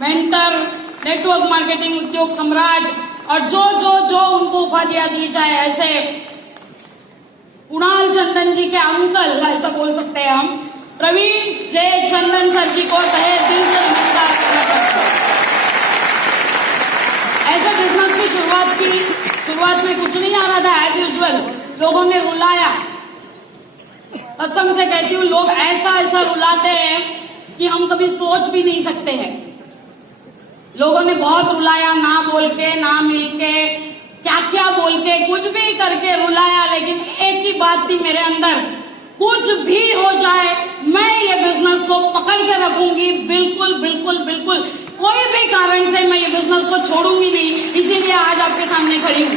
Mentor, network marketing, उद्योग सम्राट और जो जो जो उनको उपाधियां दी जाए, ऐसे कुणाल चंदन जी के अंकल, ऐसा बोल सकते हैं हम, प्रवीण जे चंदन सर जी को तहे दिल से नमस्कार करना चाहते हैं। ऐसे बिजनेस की शुरुआत में कुछ नहीं आ रहा था, एज यूजुअल लोगों ने रुलाया। कसम से कहती हूँ, लोग ऐसा ऐसा रुलाते हैं कि हम कभी सोच भी नहीं सकते हैं। लोगों ने बहुत रुलाया, ना बोल के, ना मिल के, क्या क्या बोल के, कुछ भी करके रुलाया, लेकिन एक ही बात थी मेरे अंदर, कुछ भी हो जाए मैं ये बिजनेस को पकड़ के रखूंगी, बिल्कुल बिल्कुल बिल्कुल कोई भी कारण से मैं ये बिजनेस को छोड़ूंगी नहीं। इसीलिए आज आपके सामने खड़ी हूँ।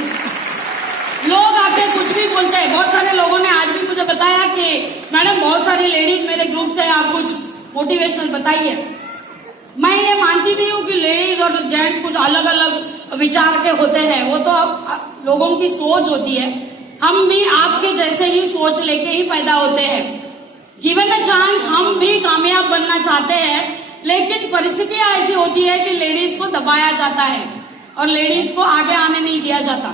लोग आके कुछ भी बोलते हैं। बहुत सारे लोगों ने आज भी मुझे बताया कि मैडम बहुत सारी लेडीज मेरे ग्रुप से, आप कुछ मोटिवेशनल बताइए। मैं ये मानती नहीं हूँ कि लेडीज और जेंट्स कुछ अलग अलग विचार के होते हैं, वो तो लोगों की सोच होती है। हम भी आपके जैसे ही सोच लेके ही पैदा होते हैं। गिवन अ चांस हम भी कामयाब बनना चाहते हैं, लेकिन परिस्थितियां ऐसी होती है कि लेडीज को दबाया जाता है और लेडीज को आगे आने नहीं दिया जाता।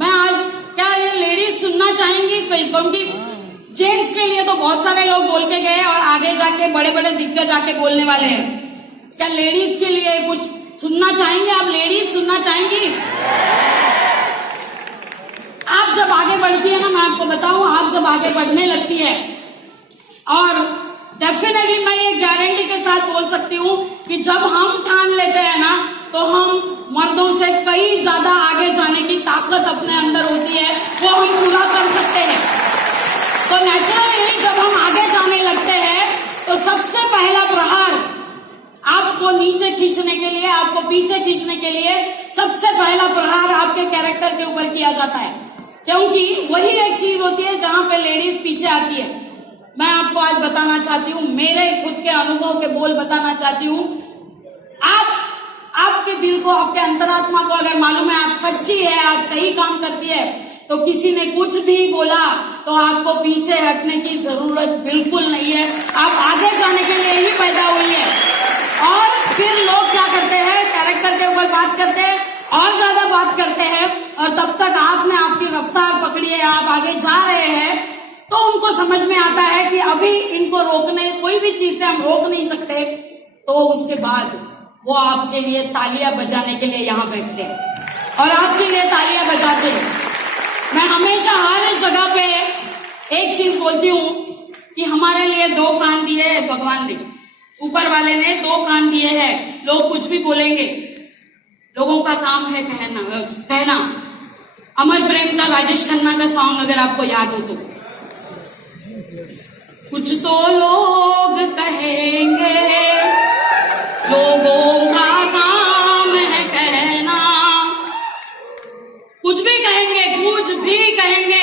मैं आज क्या ये लेडीज सुनना चाहेंगी इस पर, क्योंकि जेंट्स के लिए तो बहुत सारे लोग बोल के गए और आगे जाके बड़े बड़े दिग्गज आके बोलने वाले हैं। क्या लेडीज के लिए कुछ सुनना चाहेंगे आप? लेडीज सुनना चाहेंगी? आप जब आगे बढ़ती है ना, मैं आपको बताऊं, आप जब आगे बढ़ने लगती है, और डेफिनेटली मैं ये गारंटी के साथ बोल सकती हूँ कि जब हम ठान लेते हैं ना, तो हम मर्दों से कई ज्यादा आगे जाने की ताकत अपने अंदर होती है, वो हम पूरा कर सकते हैं। तो नेचुरली जब हम आगे जाने लगते हैं तो सबसे पहला प्रहार आपको नीचे खींचने के लिए, आपको पीछे खींचने के लिए सबसे पहला प्रहार आपके कैरेक्टर के ऊपर किया जाता है, क्योंकि वही एक चीज होती है जहां पे लेडीज पीछे आती है। मैं आपको आज बताना चाहती हूँ, मेरे खुद के अनुभव के बोल बताना चाहती हूँ। आपके दिल को, आपके अंतरात्मा को अगर मालूम है आप सच्ची है, आप सही काम करती है, तो किसी ने कुछ भी बोला तो आपको पीछे हटने की जरूरत बिल्कुल नहीं है। आप आगे जाने के लिए ही पैदा हुई है। और फिर लोग क्या करते हैं, कैरेक्टर के ऊपर बात करते हैं और ज्यादा बात करते हैं, और तब तक आपने आपकी रफ्तार पकड़ी है, आप आगे जा रहे हैं, तो उनको समझ में आता है कि अभी इनको रोकने, कोई भी चीज से हम रोक नहीं सकते। तो उसके बाद वो आपके लिए तालियां बजाने के लिए यहाँ बैठते हैं और आपके लिए तालियां बजाते हैं। मैं हमेशा हर जगह पे एक चीज बोलती हूँ कि हमारे लिए 2 कान दिए हैं भगवान ने, ऊपर वाले ने 2 कान दिए हैं। लोग कुछ भी बोलेंगे, लोगों का काम है कहना। अमर प्रेम का, राजेश खन्ना का सॉन्ग अगर आपको याद हो तो, कुछ तो लोग कहेंगे, लोगों का काम है कहना। कुछ भी कहेंगे, कुछ भी कहेंगे,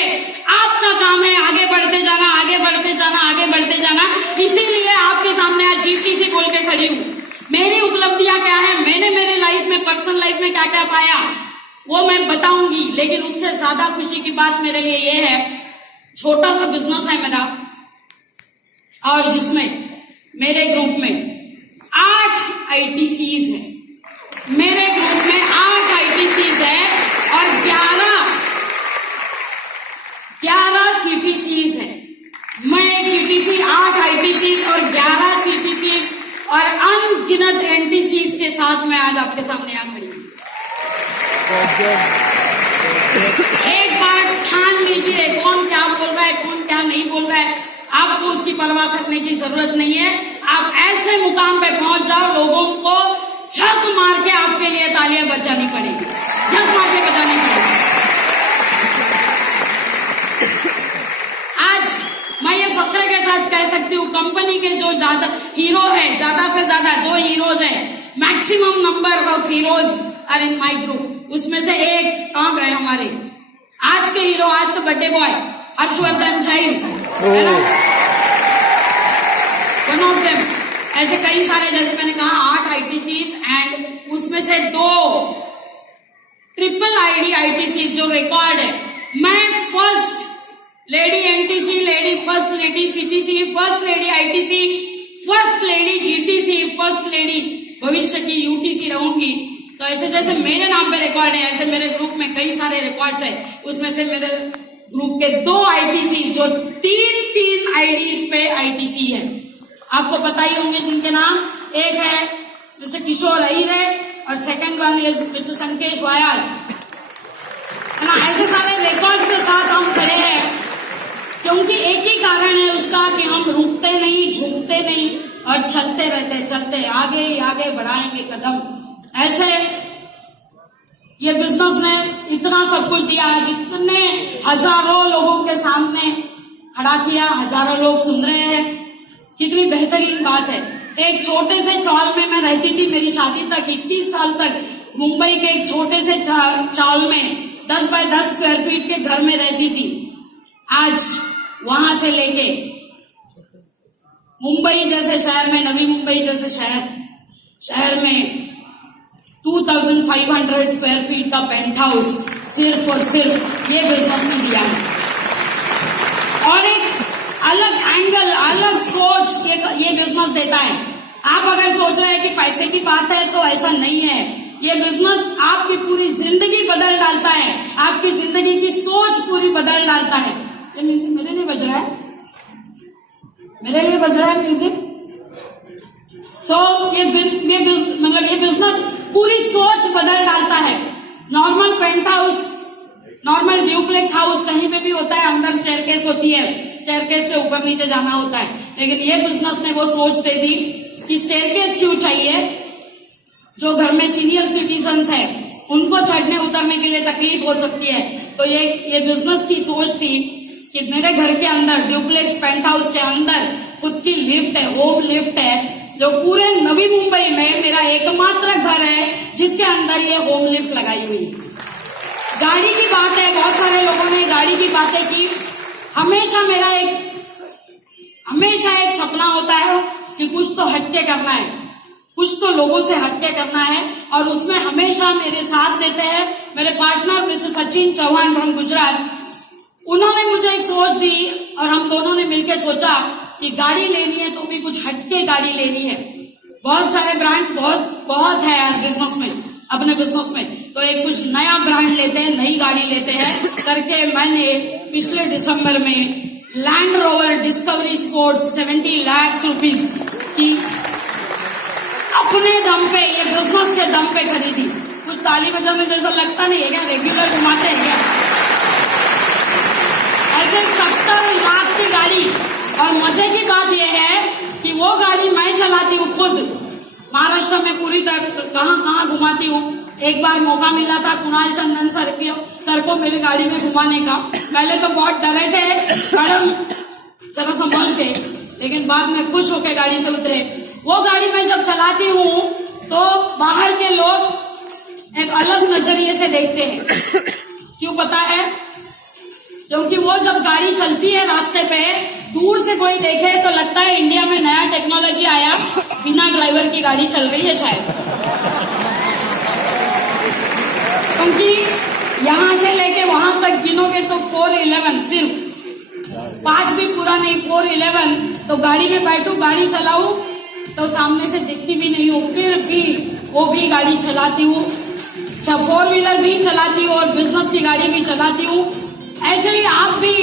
आपका काम है आगे बढ़ते जाना, आगे बढ़ते जाना, आगे बढ़ते जाना। इसीलिए आपके सामने आज जीटीसी बोल के खड़ी हूँ। मेरी उपलब्धियां क्या है, मैंने मेरे लाइफ में, पर्सनल लाइफ में क्या क्या पाया, वो मैं बताऊंगी। लेकिन उससे ज्यादा खुशी की बात मेरे लिए ये है, छोटा सा बिजनेस है मेरा, और जिसमें मेरे ग्रुप में 8 ITCs है। मेरे ग्रुप में 8 ITCs है और 11 CTCs है। मैं एक GTC, 8 ITCs और 11 CTCs और अनगिनत NTCs के साथ मैं आज आपके सामने यहाँ खड़ी हूँ। एक बार ठान लीजिए, कौन क्या बोल रहा है, कौन क्या नहीं बोल रहा है, आपको उसकी परवाह करने की जरूरत नहीं है। आप ऐसे मुकाम पे पहुंच जाओ, लोगों को झक मार के आपके लिए तालियां बजानी पड़ेगी, झक मार के बजानी पड़ेगी। आज मैं ये फख्र के साथ कह सकती हूँ, कंपनी के जो ज्यादा हीरो है, ज्यादा से ज्यादा जो हीरोज है, maximum number of heroes are in my group. उसमें से एक कहाँ गए हमारे आज के हीरो, आज के birthday boy Harshvardhan Jain, one of them. ऐसे कई सारे, जैसे मैंने कहा 8 ITCs एंड उसमें से 2 ट्रिपल ID ITCs जो रिकॉर्ड है। मैं first lady NTC, first lady CTC, first lady ITC, first lady GTC, first lady भविष्य की यूटीसी रहूंगी। तो ऐसे जैसे मेरे नाम पे रिकॉर्ड है, ऐसे मेरे ग्रुप में कई सारे रिकॉर्ड्स है। उसमें से मेरे ग्रुप के 2 आईटीसी, जो 3 आईडीज पे आईटीसी है, आपको पता ही होंगे जिनके नाम। एक है मिस्टर किशोर अहिरे और second one is mister Sankesh Wayal, है ना। ऐसे सारे रिकॉर्ड के साथ हम खड़े हैं क्योंकि एक ही कारण है उसका कि हम रुकते नहीं, झुकते नहीं और चलते रहते, चलते आगे बढ़ाएंगे कदम। ऐसे ये बिजनेस ने इतना सब कुछ दिया है, जितने हजारों लोगों के सामने खड़ा किया, हजारों लोग सुन रहे हैं, कितनी बेहतरीन बात है। एक छोटे से चौल में मैं रहती थी, मेरी शादी तक 21 साल तक मुंबई के एक छोटे से चौल में 10 बाय 10 स्क्वायर फीट के घर में रहती थी। आज वहां से लेके मुंबई जैसे शहर में, नवी मुंबई जैसे शहर में 2500 स्क्वायर फीट का पेंट हाउस सिर्फ और सिर्फ ये बिजनेस ने दिया है। और एक अलग एंगल, अलग सोच ये बिजनेस देता है। आप अगर सोच रहे हैं कि पैसे की बात है, तो ऐसा नहीं है। ये बिजनेस आपकी पूरी जिंदगी बदल डालता है, आपकी जिंदगी की सोच पूरी बदल डालता है। ये म्यूजिक मेरे लिए बज रहा है, मेरे लिए बज रहा है म्यूजिक। ये बिजनेस पूरी सोच बदल डालता है। Normal penthouse, normal duplex house कहीं पे भी होता है, अंदर स्टेयरकेस होती है, स्टेयरकेस से ऊपर नीचे जाना होता है। लेकिन ये बिजनेस ने वो सोच दे दी कि स्टेयरकेस क्यों चाहिए। जो घर में सीनियर सिटीजन्स है उनको चढ़ने उतरने के लिए तकलीफ हो सकती है, तो ये बिजनेस की सोच थी कि मेरे घर के अंदर ड्यूप्लेक्स पेंट हाउस के अंदर खुद की लिफ्ट है, होम लिफ्ट है, जो पूरे नवी मुंबई में मेरा एकमात्र घर है जिसके अंदर ये होम लिफ्ट लगाई हुई। गाड़ी की बात है, बहुत सारे लोगों ने गाड़ी की बातें की। हमेशा एक सपना होता है कि कुछ तो हटके करना है, कुछ तो लोगों से हटके करना है, और उसमें हमेशा मेरे साथ देते हैं मेरे partner mister Sachin Chauhan from Gujarat. उन्होंने मुझे एक सोच दी और हम दोनों ने मिलकर सोचा कि गाड़ी लेनी है तो भी कुछ हटके गाड़ी लेनी है। बहुत सारे ब्रांड्स बहुत है आज बिजनेस में, अपने बिजनेस में, तो एक कुछ नया ब्रांड लेते हैं, नई गाड़ी लेते हैं करके मैंने पिछले दिसंबर में land rover discovery sports 70 lakh rupees की अपने दम पे, ये बिजनेस के दम पे खरीदी। कुछ ताली बजाने जैसा लगता नहीं है क्या? रेगुलर घुमाते हैं क्या? ऐसे 70 लाख की गाड़ी। और मजे की बात यह है कि वो गाड़ी मैं चलाती हूँ खुद, महाराष्ट्र में पूरी तरह कहाँ घुमाती हूँ। एक बार मौका मिला था कुणाल चंदन सर को मेरी गाड़ी में घुमाने का। पहले तो बहुत डरे थे, मैडम जरा संभल के, लेकिन बाद में खुश होकर गाड़ी से उतरे। वो गाड़ी मैं जब चलाती हूँ तो बाहर के लोग एक अलग नजरिए से देखते हैं। क्यों पता है? क्योंकि वो जब गाड़ी चलती है रास्ते पे, दूर से कोई देखे तो लगता है इंडिया में नया टेक्नोलॉजी आया, बिना ड्राइवर की गाड़ी चल रही है शायद। क्योंकि यहां से लेके वहां तक गिनोगे तो 411, सिर्फ 5 भी पूरा नहीं, 411। तो गाड़ी में बैठू, गाड़ी चलाऊ तो सामने से दिखती भी नहीं हूँ, फिर भी वो भी गाड़ी चलाती हूँ। 4 व्हीलर भी चलाती हूँ और बिजनेस की गाड़ी भी चलाती हूँ। ऐसे ही आप भी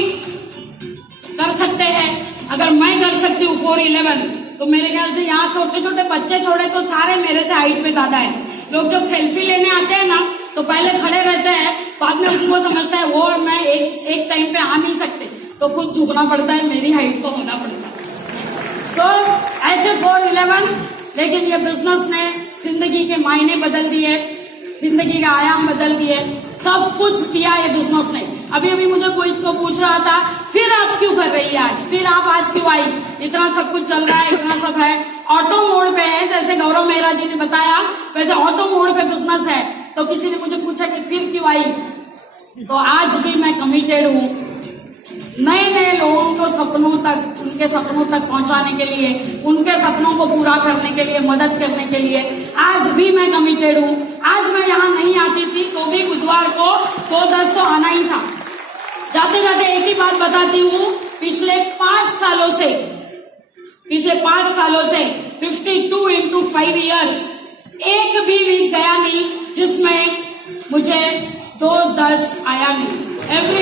कर सकते हैं। अगर मैं कर सकती हूँ 411, तो मेरे ख्याल से यहाँ छोटे छोटे बच्चे छोड़े तो सारे मेरे से हाइट पे ज्यादा है। लोग जब सेल्फी लेने आते हैं ना, तो पहले खड़े रहते हैं, बाद में उनको समझता है वो और मैं एक टाइम पे आ नहीं सकते, तो खुद झुकना पड़ता है, मेरी हाइट को होना पड़ता है। तो ऐसे 411, लेकिन ये बिजनेस ने जिंदगी के मायने बदल दिए, जिंदगी का आयाम बदल दिए, सब कुछ दिया ये बिजनेस ने। अभी मुझे कोई तो पूछ रहा था, फिर आप क्यों कर रही है आज, फिर आप आज क्यों आई? इतना सब कुछ चल रहा है, इतना सब है, ऑटो मोड पे है, जैसे गौरव मेहरा जी ने बताया वैसे ऑटो मोड पे बिजनेस है। तो किसी ने मुझे पूछा कि फिर क्यों आई, तो आज भी मैं कमिटेड हूँ नए लोगों को उनके सपनों तक पहुंचाने के लिए, उनके सपनों को पूरा करने के लिए, मदद करने के लिए। आज भी मैं कमिटेड हूँ। आज मैं यहाँ नहीं आती थी तो भी बुधवार को 2:10 तो आना ही था। जाते जाते एक ही बात बताती हूँ, पिछले 5 सालों से 52 into 5 years एक भी वीक गया नहीं जिसमें मुझे 2-10 आया नहीं। एवरी